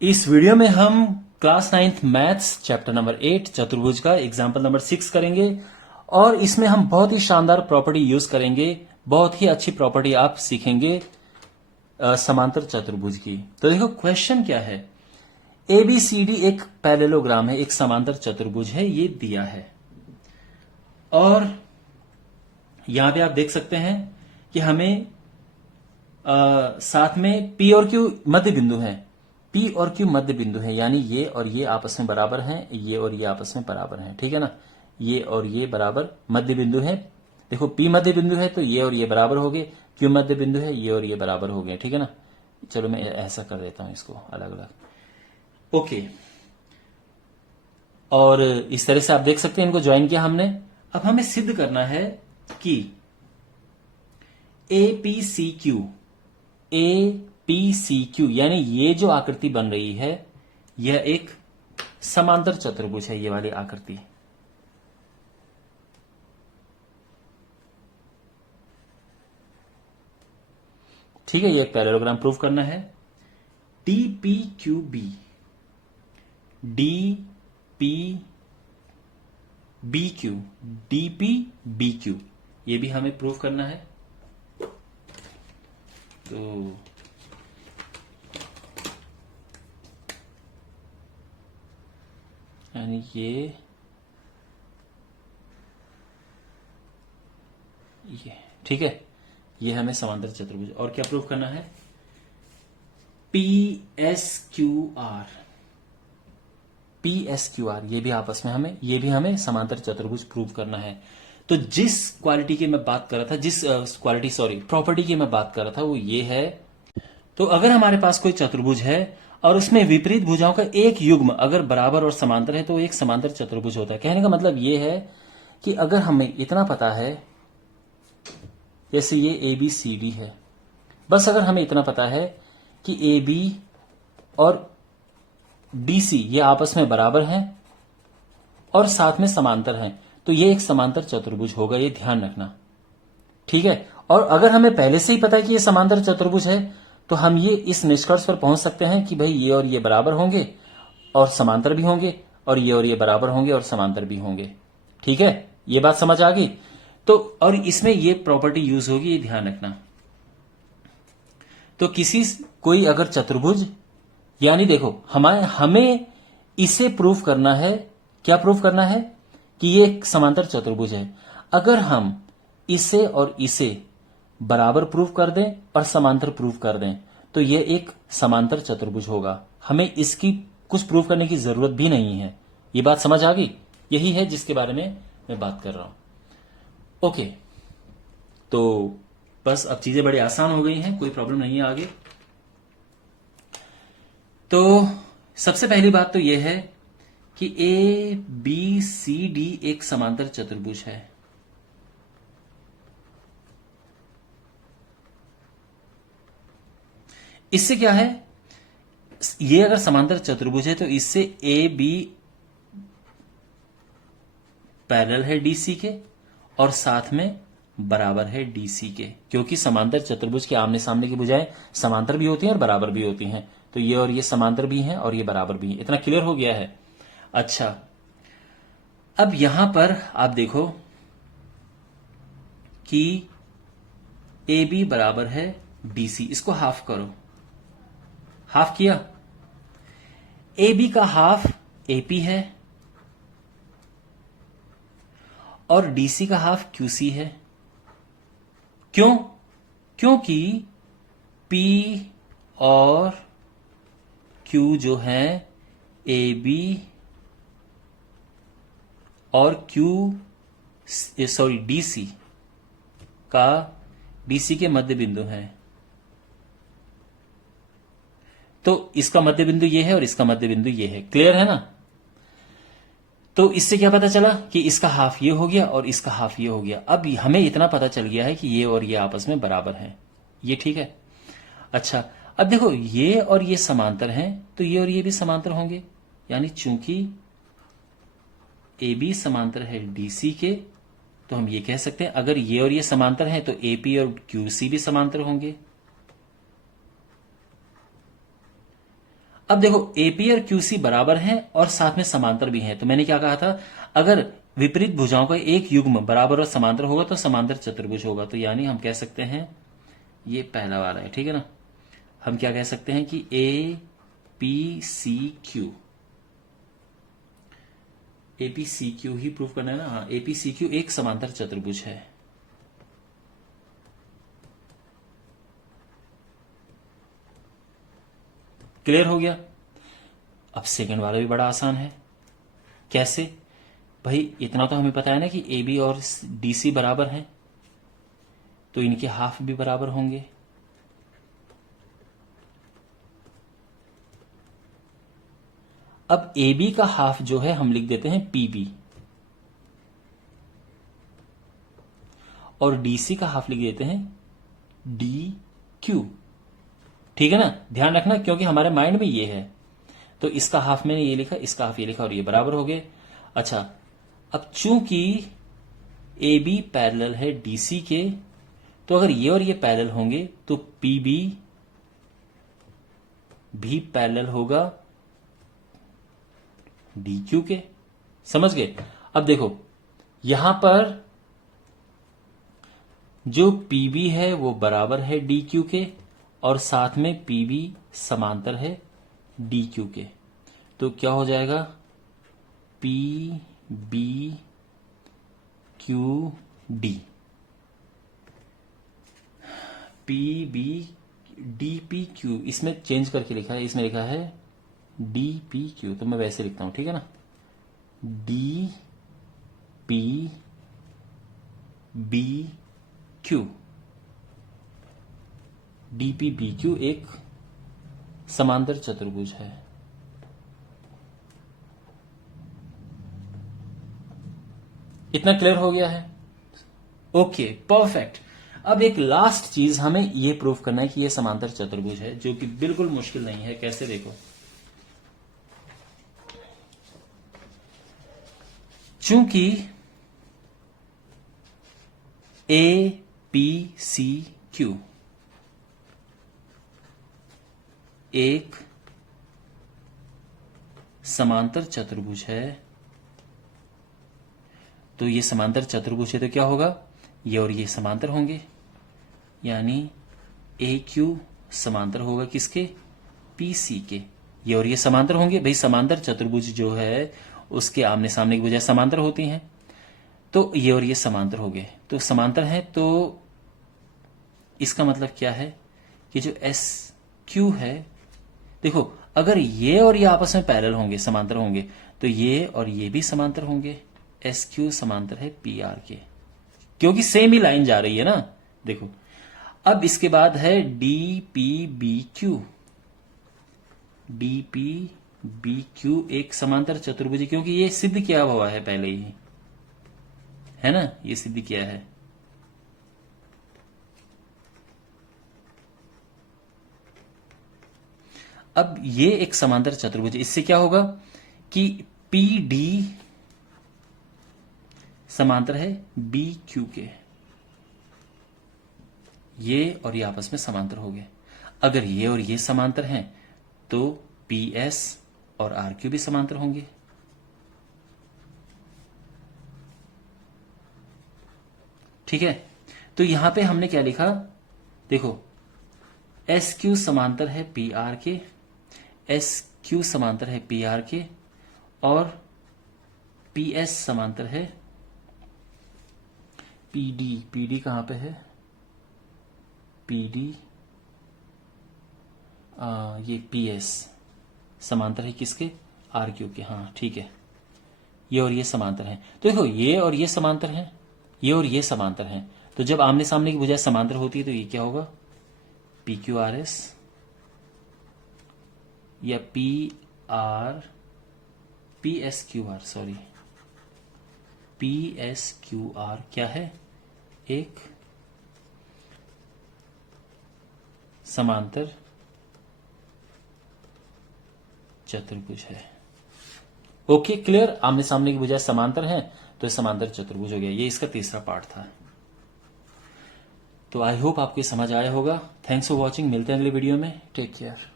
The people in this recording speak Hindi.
इस वीडियो में हम class 9th maths chapter number 8 चतुर्भुज का एग्जाम्पल नंबर 6 करेंगे और इसमें हम बहुत ही शानदार प्रॉपर्टी यूज करेंगे। बहुत ही अच्छी प्रॉपर्टी आप सीखेंगे समांतर चतुर्भुज की। तो देखो क्वेश्चन क्या है। ABCD एक पैरेललोग्राम है, एक समांतर चतुर्भुज है, ये दिया है और यहां पे आप देख सकते हैं कि हमें साथ में P और Q मध्य बिंदु है। P और Q मध्य बिंदु है, यानी ये और ये आपस में बराबर हैं, ये और ये आपस में बराबर हैं, ठीक है ना। ये और ये बराबर मध्य बिंदु है। देखो P मध्य बिंदु है तो ये और ये बराबर हो गए, Q मध्य बिंदु है, ये और ये बराबर हो गए, ठीक है ना। चलो मैं ऐसा कर देता हूं इसको अलग अलग। ओके, और इस तरह से आप देख सकते हैं इनको ज्वाइन किया हमने। अब हमें सिद्ध करना है कि APCQ यानी ये जो आकृति बन रही है यह एक समांतर चतुर्भुज है, ये वाली आकृति। ठीक है, ये एक पैरेललोग्राम प्रूव करना है। DPQB DPBQ ये भी हमें प्रूव करना है। तो यानी ये ठीक है, ये हमें समांतर चतुर्भुज। और क्या प्रूव करना है? PSQR ये भी आपस में हमें, ये भी हमें समांतर चतुर्भुज प्रूव करना है। तो जिस क्वालिटी की मैं बात कर रहा था, जिस प्रॉपर्टी की मैं बात कर रहा था वो ये है। तो अगर हमारे पास कोई चतुर्भुज है और उसमें विपरीत भुजाओं का एक युग्म अगर बराबर और समांतर है तो एक समांतर चतुर्भुज होता है। कहने का मतलब ये है कि अगर हमें इतना पता है, जैसे ये ABCD है, बस अगर हमें इतना पता है कि AB और DC ये आपस में बराबर हैं और साथ में समांतर हैं, तो ये एक समांतर चतुर्भुज होगा, ये ध्यान रखना, ठीक है। और अगर हमें पहले से ही पता है कि ये समांतर चतुर्भुज है तो हम ये इस निष्कर्ष पर पहुंच सकते हैं कि भाई ये और ये बराबर होंगे और समांतर भी होंगे, और ये बराबर होंगे और समांतर भी होंगे, ठीक है। ये बात समझ आ गई। तो और इसमें ये प्रॉपर्टी यूज होगी, ये ध्यान रखना। तो कोई अगर चतुर्भुज, यानी देखो हमें इसे प्रूफ करना है। क्या प्रूफ करना है? कि ये एक समांतर चतुर्भुज है। अगर हम इसे और इसे बराबर प्रूफ कर दें और समांतर प्रूफ कर दें तो ये एक समांतर चतुर्भुज होगा। हमें इसकी कुछ प्रूफ करने की जरूरत भी नहीं है। ये बात समझ आ गई? यही है जिसके बारे में मैं बात कर रहा हूं। ओके, तो बस अब चीजें बड़ी आसान हो गई हैं, कोई प्रॉब्लम नहीं है आगे। तो सबसे पहली बात तो यह है कि ABCD एक समांतर चतुर्भुज है। इससे क्या है, ये अगर समांतर चतुर्भुज है तो इससे AB पैरेलल है DC के और साथ में बराबर है DC के, क्योंकि समांतर चतुर्भुज के आमने सामने की भुजाएं समांतर भी होती हैं और बराबर भी होती हैं। तो ये और ये समांतर भी हैं और ये बराबर भी हैं। इतना क्लियर हो गया है? अच्छा, अब यहां पर आप देखो कि AB बराबर है DC, इसको हाफ करो। हाफ किया, AB का हाफ AP है और DC का हाफ QC है। क्यों? क्योंकि P और Q जो है AB और DC का DC के मध्य बिंदु है। तो इसका मध्य बिंदु ये है और इसका मध्य बिंदु ये है। क्लियर है ना? तो इससे क्या पता चला कि इसका हाफ ये हो गया और इसका हाफ ये हो गया। अब हमें इतना पता चल गया है कि ये और ये आपस में बराबर हैं। ये ठीक है। अच्छा, अब देखो ये और ये समांतर हैं तो ये और ये भी समांतर होंगे, यानी चूंकि AB समांतर है DC के तो हम ये कह सकते हैं अगर ये और ये समांतर हैं तो AP और QC भी समांतर होंगे। अब देखो एपी और क्यूसी बराबर हैं और साथ में समांतर भी हैं, तो मैंने क्या कहा था, अगर विपरीत भुजाओं का एक युग्म बराबर और समांतर होगा तो समांतर चतुर्भुज होगा। तो यानी हम कह सकते हैं ये पहला वाला है, ठीक है ना। हम क्या कह सकते हैं कि A P C Q, AP C Q ही प्रूव करना है ना। हाँ, एपी सी क्यू एक समांतर चतुर्भुज है। क्लियर हो गया। अब सेकंड वाला भी बड़ा आसान है। कैसे भाई, इतना तो हमें पता है ना कि ए बी और डी सी बराबर हैं, तो इनके हाफ भी बराबर होंगे। अब ए बी का हाफ जो है हम लिख देते हैं पी बी, और डी सी का हाफ लिख देते हैं डी क्यू। ठीक है ना, ध्यान रखना क्योंकि हमारे माइंड में ये है। तो इसका हाफ मैंने ये लिखा, इसका हाफ ये लिखा, और ये बराबर हो गए। अच्छा, अब चूंकि ए बी पैरेलल है डीसी के, तो अगर ये और ये पैरेलल होंगे तो पी बी भी पैरेलल होगा डी क्यू के। समझ गए। अब देखो यहां पर जो पी बी है वो बराबर है डी क्यू के, और साथ में पी बी समांतर है डी क्यू के। तो क्या हो जाएगा, P B Q D, P B D P Q, इसमें चेंज करके लिखा है, इसमें लिखा है डी पी क्यू, तो मैं वैसे लिखता हूं, ठीक है ना। D P B Q, D P B Q एक समांतर चतुर्भुज है। इतना क्लियर हो गया है। Okay, perfect. अब एक लास्ट चीज हमें यह प्रूव करना है कि यह समांतर चतुर्भुज है, जो कि बिल्कुल मुश्किल नहीं है। कैसे, देखो, चूंकि ए पी सी क्यू एक समांतर चतुर्भुज है, तो ये समांतर चतुर्भुज है तो क्या होगा, ये और ये समांतर होंगे, यानी ए क्यू समांतर होगा किसके, पी सी के। ये और ये समांतर होंगे। भाई समांतर चतुर्भुज जो है उसके आमने सामने की भुजाएं समांतर होती हैं, तो ये और ये समांतर हो गए, तो समांतर है। तो इसका मतलब क्या है कि जो एस क्यू है, देखो अगर ये और ये आपस में पैरेलल होंगे, समांतर होंगे, तो ये और ये भी समांतर होंगे। एस क्यू समांतर है पी आर के, क्योंकि सेम ही लाइन जा रही है ना। देखो अब इसके बाद है D P B Q, D P B Q एक समांतर चतुर्भुज, क्योंकि ये सिद्ध किया हुआ है पहले ही, है ना, ये सिद्ध किया है। अब ये एक समांतर चतुर्भुज, इससे क्या होगा कि पी डी समांतर है बी क्यू के, ये और ये आपस में समांतर हो गए। अगर ये और ये समांतर हैं तो पी एस और आर क्यू भी समांतर होंगे। ठीक है, तो यहां पे हमने क्या लिखा, देखो एस क्यू समांतर है पी आर के, एस क्यू समांतर है पी आर के, और पी एस समांतर है पी डी। पी डी कहां पे है, पी डी, ये पी एस समांतर है किसके, आर क्यू के। हाँ ठीक है, ये और ये समांतर है। तो देखो ये और ये समांतर है, ये और ये समांतर है, तो जब आमने सामने की भुजा समांतर होती है तो ये क्या होगा, पी क्यू आर एस या P R P S Q R, sorry P S Q R क्या है, एक समांतर चतुर्भुज है। ओके क्लियर, आमने सामने की भुजा समांतर है तो समांतर चतुर्भुज हो गया। ये इसका तीसरा पार्ट था। तो आई होप आपको समझ आया होगा। थैंक्स फॉर वॉचिंग, मिलते हैं अगले वीडियो में। Take care.